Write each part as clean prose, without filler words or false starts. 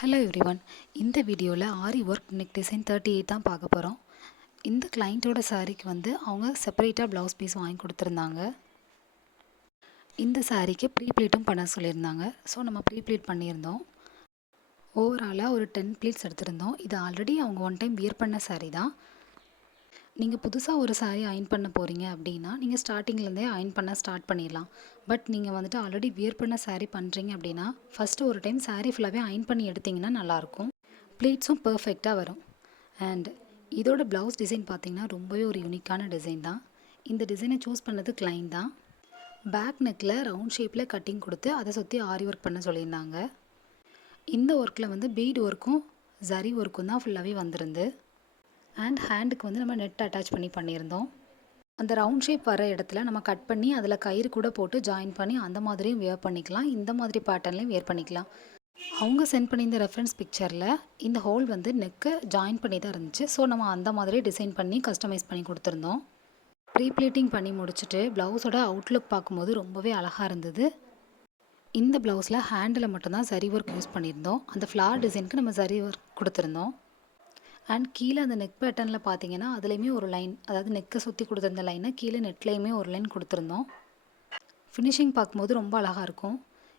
Hello everyone. இந்த வீடியோவில் ஆரி work neck design 38 தான் பார்க்க போகிறோம். இந்த கிளைண்ட்டோட சாரீக்கு வந்து அவங்க செப்பரேட்டாக ப்ளவுஸ் பீஸ் வாங்கி கொடுத்துருந்தாங்க. இந்த சாரீக்கு ப்ளீட்டும் பண்ண சொல்லியிருந்தாங்க. ஸோ நம்ம ப்ளீட் பண்ணியிருந்தோம். ஓவராலாக ஒரு 10 ப்ளீட்ஸ் எடுத்திருந்தோம். இது ஆல்ரெடி அவங்க ஒன் டைம் வியர் பண்ண சாரீ தான். நீங்கள் புதுசாக ஒரு சாரீ அயன் பண்ண போகிறீங்க அப்படின்னா நீங்கள் ஸ்டார்டிங்லேருந்தே அயன் பண்ண ஸ்டார்ட் பண்ணிடலாம். பட் நீங்கள் வந்துட்டு ஆல்ரெடி வியர் பண்ண சாரீ பண்ணுறீங்க அப்படின்னா ஃபஸ்ட்டு ஒரு டைம் சாரீ ஃபுல்லாகவே அயன் பண்ணி எடுத்திங்கன்னா நல்லாயிருக்கும். ப்ளீட்ஸும் பர்ஃபெக்டாக வரும். அண்ட் இதோட ப்ளவுஸ் டிசைன் பார்த்திங்கன்னா ரொம்பவே ஒரு யூனிக்கான டிசைன் தான். இந்த டிசைனை சூஸ் பண்ணது கிளைண்ட் தான். பேக் நெக்கில் ரவுண்ட் ஷேப்பில் கட்டிங் கொடுத்து அதை சுற்றி ஆரி ஒர்க் பண்ண சொல்லியிருந்தாங்க. இந்த ஒர்க்கில் வந்து பீட் ஒர்க்கும் ஜரி ஒர்க்கும் தான் ஃபுல்லாகவே வந்திருந்து. அண்ட் ஹேண்டுக்கு வந்து நம்ம நெட் அட்டாச் பண்ணியிருந்தோம். அந்த ரவுண்ட் ஷேப் வர இடத்துல நம்ம கட் பண்ணி அதில் கயிறு கூட போட்டு ஜாயின் பண்ணி அந்த மாதிரியும் வியர் பண்ணிக்கலாம். இந்த மாதிரி பேட்டர்ன்லையும் வியர் பண்ணிக்கலாம். அவங்க சென்ட் பண்ணியிருந்த ரெஃபரன்ஸ் பிக்சரில் இந்த ஹோல் வந்து நெக்கு ஜாயின் பண்ணி தான் இருந்துச்சு. ஸோ நம்ம அந்த மாதிரி டிசைன் பண்ணி கஸ்டமைஸ் பண்ணி கொடுத்துருந்தோம். ப்ளீட்டிங் பண்ணி முடிச்சுட்டு ப்ளவுஸோட அவுட்லுக் பார்க்கும்போது ரொம்பவே அழகாக இருந்தது. இந்த ப்ளவுஸில் ஹேண்டில் மட்டும்தான் சரி ஒர்க் யூஸ் பண்ணியிருந்தோம். அந்த ஃப்ளார் டிசைனுக்கு நம்ம சரி ஒர்க் கொடுத்துருந்தோம். அண்ட் கீழே அந்த நெக் பேட்டர்னில் பார்த்தீங்கன்னா அதுலேயுமே ஒரு லைன், அதாவது நெக்கை சுற்றி கொடுத்துருந்த லைனை கீழே நெட்லேயுமே ஒரு லைன் கொடுத்துருந்தோம். ஃபினிஷிங் பார்க்கும்போது ரொம்ப அழகாக இருக்கும்.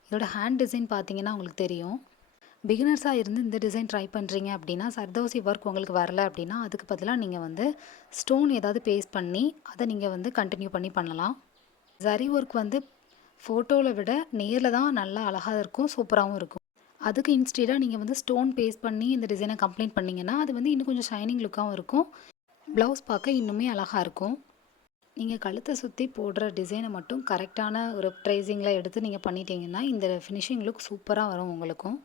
இதோட ஹேண்ட் டிசைன் பார்த்தீங்கன்னா உங்களுக்கு தெரியும். பிகினர்ஸாக இருந்து இந்த டிசைன் ட்ரை பண்ணுறீங்க அப்படின்னா சர்தோசி ஒர்க் உங்களுக்கு வரல அப்படின்னா அதுக்கு பதிலாக நீங்கள் வந்து ஸ்டோன் ஏதாவது பேஸ்ட் பண்ணி அதை நீங்கள் வந்து கண்டினியூ பண்ணலாம். ஜரி ஒர்க் வந்து ஃபோட்டோவில் விட நேரில் தான் நல்லா அழகாக இருக்கும், சூப்பராகவும் இருக்கும். அதுக்கு இன்ஸ்டீடாக நீங்கள் வந்து ஸ்டோன் பேஸ்ட் பண்ணி இந்த டிசைனை கம்ப்ளீட் பண்ணிங்கன்னா அது வந்து இன்னும் கொஞ்சம் ஷைனிங் லுக்காகவும் இருக்கும். ப்ளவுஸ் பார்க்க இன்னுமே அழகாக இருக்கும். நீங்கள் கழுத்தை சுற்றி போடுற டிசைனை மட்டும் கரெக்டான ஒரு ப்ரைஸிங்கில் எடுத்து நீங்கள் பண்ணிட்டீங்கன்னா இந்த ஃபினிஷிங் லுக் சூப்பராக வரும் உங்களுக்கும்.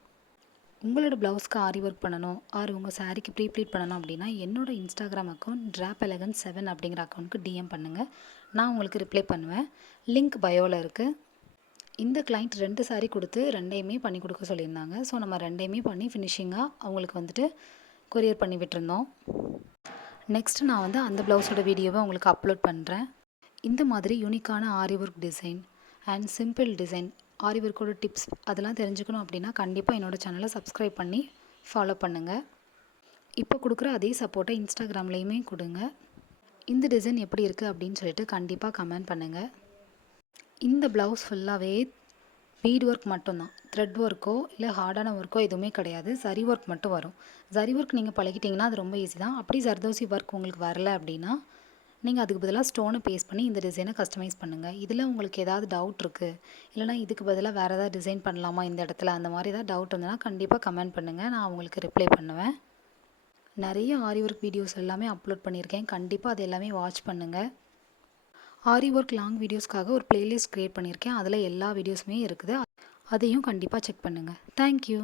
உங்களோட ப்ளவுஸ்க்கு ஆரி ஒர்க் பண்ணணும் ஆர் உங்கள் சாரீக்கு ப்ளீட் பண்ணணும் அப்படின்னா என்னோடய இன்ஸ்டாகிராம் அக்கௌண்ட் drapelegance7 அப்படிங்கிற அக்கௌண்ட்டுக்கு டிஎம் பண்ணுங்கள். நான் உங்களுக்கு ரிப்ளை பண்ணுவேன். லிங்க் பயோவில் இருக்குது. இந்த கிளைண்ட் 2 சாரீ கொடுத்து 2யுமே பண்ணி கொடுக்க சொல்லியிருந்தாங்க. ஸோ நம்ம 2யுமே பண்ணி ஃபினிஷிங்காக அவங்களுக்கு வந்துட்டு கொரியர் பண்ணி விட்டுருந்தோம். நெக்ஸ்ட்டு நான் வந்து அந்த ப்ளவுஸோட வீடியோவை உங்களுக்கு அப்லோட் பண்ணுறேன். இந்த மாதிரி யூனிக்கான aari work design and simple design, aari ஒர்க்கோட டிப்ஸ் அதெல்லாம் தெரிஞ்சுக்கணும் அப்படின்னா கண்டிப்பாக என்னோடய சேனலை சப்ஸ்கிரைப் பண்ணி ஃபாலோ பண்ணுங்கள். இப்போ கொடுக்குற அதே சப்போர்ட்டை இன்ஸ்டாகிராம்லேயுமே கொடுங்க. இந்த டிசைன் எப்படி இருக்குது அப்படின்னு சொல்லிட்டு கண்டிப்பாக கமெண்ட் பண்ணுங்கள். இந்த ப்ளவுஸ் ஃபுல்லாகவே பீட் ஒர்க் மட்டும்தான். த்ரெட் ஒர்க்கோ இல்லை ஹார்டான ஒர்க்கோ எதுவுமே கிடையாது. சரி ஒர்க் மட்டும் வரும். சரி ஒர்க் நீங்கள் பழகிட்டிங்கன்னா அது ரொம்ப ஈஸி தான். அப்படி ஜர்தோசி ஒர்க் உங்களுக்கு வரல அப்படின்னா நீங்கள் அதுக்கு பதிலாக ஸ்டோனை பேஸ்ட் பண்ணி இந்த டிசைனை கஸ்டமைஸ் பண்ணுங்கள். இதில் உங்களுக்கு ஏதாவது டவுட் இருக்குது இல்லைனா இதுக்கு பதிலாக வேறு ஏதாவது டிசைன் பண்ணலாமா இந்த இடத்துல, அந்த மாதிரி ஏதாவது டவுட் இருந்ததுன்னா கண்டிப்பாக கமெண்ட் பண்ணுங்கள். நான் உங்களுக்கு ரிப்ளை பண்ணுவேன். நிறைய ஆரி ஒர்க் வீடியோஸ் எல்லாமே அப்லோட் பண்ணியிருக்கேன். கண்டிப்பாக அது எல்லாமே வாட்ச் பண்ணுங்கள். ஆரி ஒர்க் லாங் வீடியோஸ்க்காக ஒரு பிளேலிஸ்ட் க்ரியேட் பண்ணியிருக்கேன். அதில் எல்லா வீடியோஸுமே இருக்குது. அதையும் கண்டிப்பாக செக் பண்ணுங்கள். தேங்க்யூ.